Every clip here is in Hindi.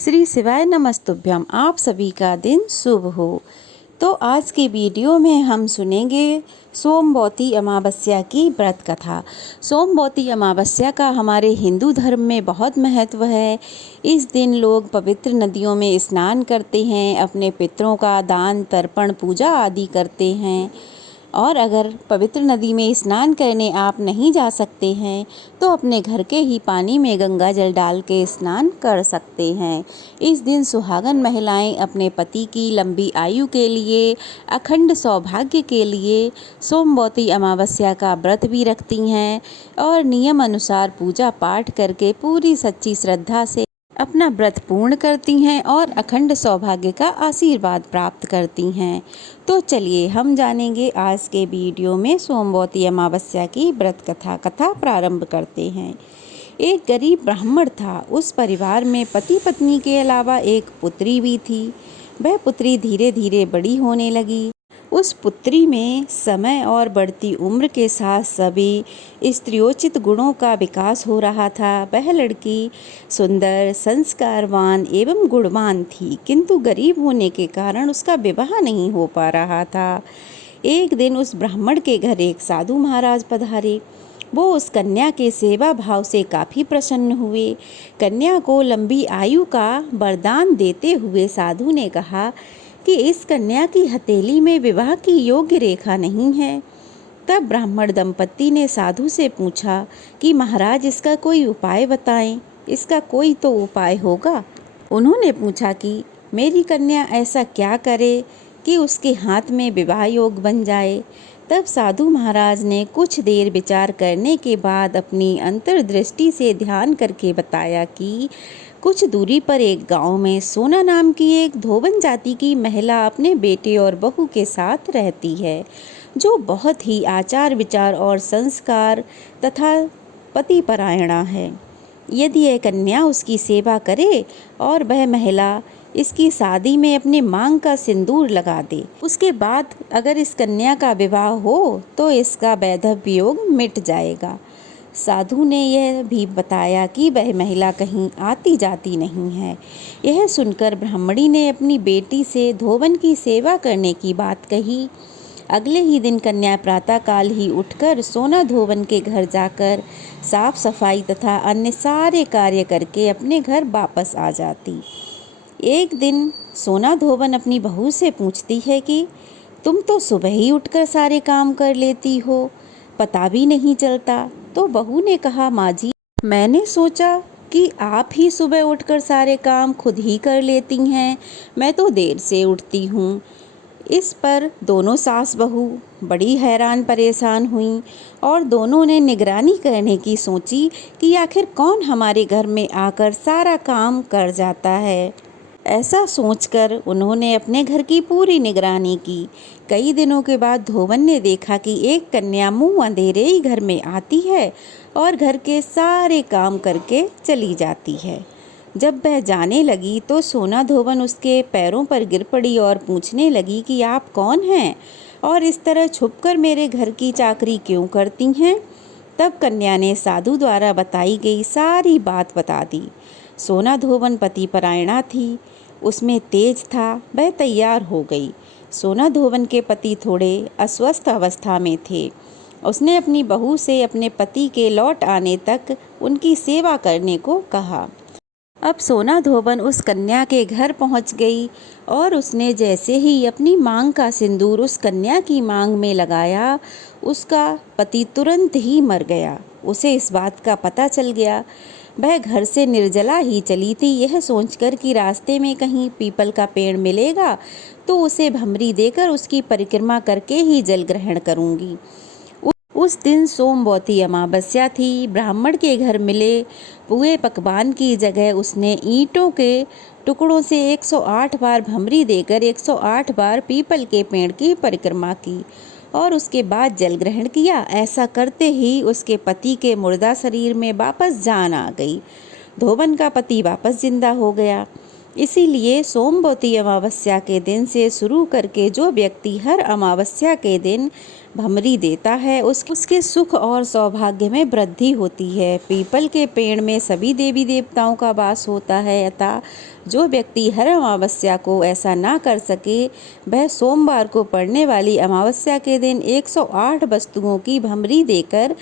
श्री शिवाय नमस्तुभ्यम। आप सभी का दिन शुभ हो। तो आज की वीडियो में हम सुनेंगे सोमवती अमावस्या की व्रत कथा। सोमवती अमावस्या का हमारे हिंदू धर्म में बहुत महत्व है। इस दिन लोग पवित्र नदियों में स्नान करते हैं, अपने पितरों का दान तर्पण पूजा आदि करते हैं। और अगर पवित्र नदी में स्नान करने आप नहीं जा सकते हैं तो अपने घर के ही पानी में गंगा जल डाल के स्नान कर सकते हैं। इस दिन सुहागन महिलाएं अपने पति की लंबी आयु के लिए, अखंड सौभाग्य के लिए सोमवती अमावस्या का व्रत भी रखती हैं और नियम अनुसार पूजा पाठ करके पूरी सच्ची श्रद्धा से अपना व्रत पूर्ण करती हैं और अखंड सौभाग्य का आशीर्वाद प्राप्त करती हैं। तो चलिए हम जानेंगे आज के वीडियो में सोमवती अमावस्या की व्रत कथा प्रारंभ करते हैं। एक गरीब ब्राह्मण था। उस परिवार में पति पत्नी के अलावा एक पुत्री भी थी। वह पुत्री धीरे धीरे बड़ी होने लगी। उस पुत्री में समय और बढ़ती उम्र के साथ सभी स्त्रियोचित गुणों का विकास हो रहा था। वह लड़की सुंदर, संस्कारवान एवं गुणवान थी, किंतु गरीब होने के कारण उसका विवाह नहीं हो पा रहा था। एक दिन उस ब्राह्मण के घर एक साधु महाराज पधारे। वो उस कन्या के सेवा भाव से काफ़ी प्रसन्न हुए। कन्या को लंबी आयु का वरदान देते हुए साधु ने कहा कि इस कन्या की हथेली में विवाह की योग्य रेखा नहीं है। तब ब्राह्मण दंपत्ति ने साधु से पूछा कि महाराज, इसका कोई उपाय बताएं, इसका कोई तो उपाय होगा। उन्होंने पूछा कि मेरी कन्या ऐसा क्या करे कि उसके हाथ में विवाह योग बन जाए। तब साधु महाराज ने कुछ देर विचार करने के बाद अपनी अंतर्दृष्टि से ध्यान करके बताया कि कुछ दूरी पर एक गांव में सोना नाम की एक धोबन जाति की महिला अपने बेटे और बहू के साथ रहती है, जो बहुत ही आचार विचार और संस्कार तथा पतिपरायणा है। यदि यह कन्या उसकी सेवा करे और वह महिला इसकी शादी में अपने मांग का सिंदूर लगा दे, उसके बाद अगर इस कन्या का विवाह हो तो इसका वैधव्य योग मिट जाएगा। साधु ने यह भी बताया कि वह महिला कहीं आती जाती नहीं है। यह सुनकर ब्राह्मणी ने अपनी बेटी से धोबन की सेवा करने की बात कही। अगले ही दिन कन्या प्रातःकाल ही उठकर सोना धोबन के घर जाकर साफ सफाई तथा अन्य सारे कार्य करके अपने घर वापस आ जाती। एक दिन सोना धोबन अपनी बहू से पूछती है कि तुम तो सुबह ही उठकर सारे काम कर लेती हो, पता भी नहीं चलता। तो बहू ने कहा, माँ जी, मैंने सोचा कि आप ही सुबह उठकर सारे काम खुद ही कर लेती हैं, मैं तो देर से उठती हूँ। इस पर दोनों सास बहू बड़ी हैरान परेशान हुईं और दोनों ने निगरानी करने की सोची कि आखिर कौन हमारे घर में आकर सारा काम कर जाता है। ऐसा सोचकर उन्होंने अपने घर की पूरी निगरानी की। कई दिनों के बाद धोबन ने देखा कि एक कन्या मुंह अंधेरे ही घर में आती है और घर के सारे काम करके चली जाती है। जब वह जाने लगी तो सोना धोबन उसके पैरों पर गिर पड़ी और पूछने लगी कि आप कौन हैं और इस तरह छुपकर मेरे घर की चाकरी क्यों करती हैं। तब कन्या ने साधु द्वारा बताई गई सारी बात बता दी। सोना धोबन पतिपरायणा थी, उसमें तेज था, वह तैयार हो गई। सोना धोबन के पति थोड़े अस्वस्थ अवस्था में थे। उसने अपनी बहू से अपने पति के लौट आने तक उनकी सेवा करने को कहा। अब सोना धोबन उस कन्या के घर पहुंच गई और उसने जैसे ही अपनी मांग का सिंदूर उस कन्या की मांग में लगाया, उसका पति तुरंत ही मर गया। उसे इस बात का पता चल गया। वह घर से निर्जला ही चली थी, यह सोचकर कि रास्ते में कहीं पीपल का पेड़ मिलेगा तो उसे भमरी देकर उसकी परिक्रमा करके ही जल ग्रहण करूंगी। उस दिन सोमवती अमावस्या थी। ब्राह्मण के घर मिले पुए पकवान की जगह उसने ईंटों के टुकड़ों से 108 बार भमरी देकर 108 बार पीपल के पेड़ की परिक्रमा की और उसके बाद जल ग्रहण किया। ऐसा करते ही उसके पति के मुर्दा शरीर में वापस जान आ गई। धोबन का पति वापस जिंदा हो गया। इसीलिए सोमवती अमावस्या के दिन से शुरू करके जो व्यक्ति हर अमावस्या के दिन भमरी देता है उसके सुख और सौभाग्य में वृद्धि होती है। पीपल के पेड़ में सभी देवी देवताओं का वास होता है, अतः जो व्यक्ति हर अमावस्या को ऐसा ना कर सके वह सोमवार को पड़ने वाली अमावस्या के दिन 108 वस्तुओं की भमरी देकर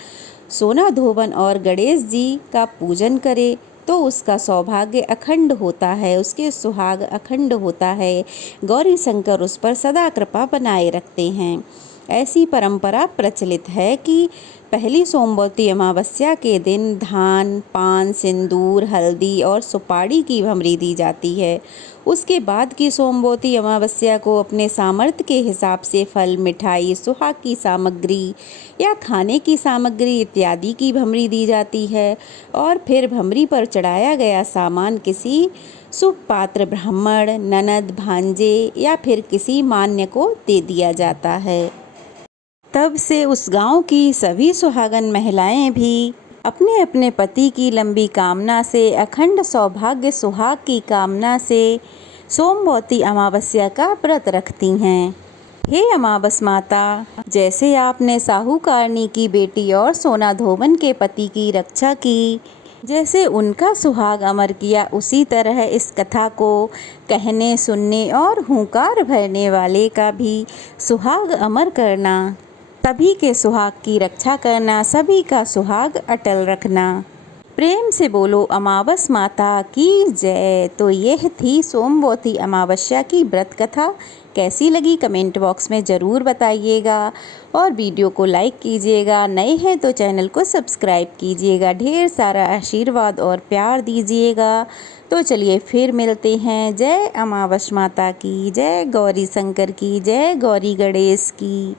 सोना धोवन और गणेश जी का पूजन करे तो उसका सौभाग्य अखंड होता है, उसके सुहाग अखंड होता है। गौरी शंकर उस पर सदा कृपा बनाए रखते हैं। ऐसी परंपरा प्रचलित है कि पहली सोमवती अमावस्या के दिन धान, पान, सिंदूर, हल्दी और सुपारी की भमरी दी जाती है। उसके बाद की सोमवती अमावस्या को अपने सामर्थ्य के हिसाब से फल, मिठाई, सुहाग की सामग्री या खाने की सामग्री इत्यादि की भमरी दी जाती है और फिर भमरी पर चढ़ाया गया सामान किसी शुभ पात्र, ब्राह्मण, ननद, भांजे या फिर किसी मान्य को दे दिया जाता है। तब से उस गांव की सभी सुहागन महिलाएं भी अपने अपने पति की लंबी कामना से, अखंड सौभाग्य सुहाग की कामना से सोमवती अमावस्या का व्रत रखती हैं। हे अमावस माता, जैसे आपने साहूकारनी की बेटी और सोना धोवन के पति की रक्षा की, जैसे उनका सुहाग अमर किया, उसी तरह इस कथा को कहने, सुनने और हुंकार भरने वाले का भी सुहाग अमर करना, सभी के सुहाग की रक्षा करना, सभी का सुहाग अटल रखना। प्रेम से बोलो अमावस माता की जय। तो यह थी सोमवती अमावस्या की व्रत कथा। कैसी लगी कमेंट बॉक्स में ज़रूर बताइएगा और वीडियो को लाइक कीजिएगा। नए हैं तो चैनल को सब्सक्राइब कीजिएगा। ढेर सारा आशीर्वाद और प्यार दीजिएगा। तो चलिए फिर मिलते हैं। जय अमावस माता की जय, गौरी शंकर की जय, गौरी गणेश की।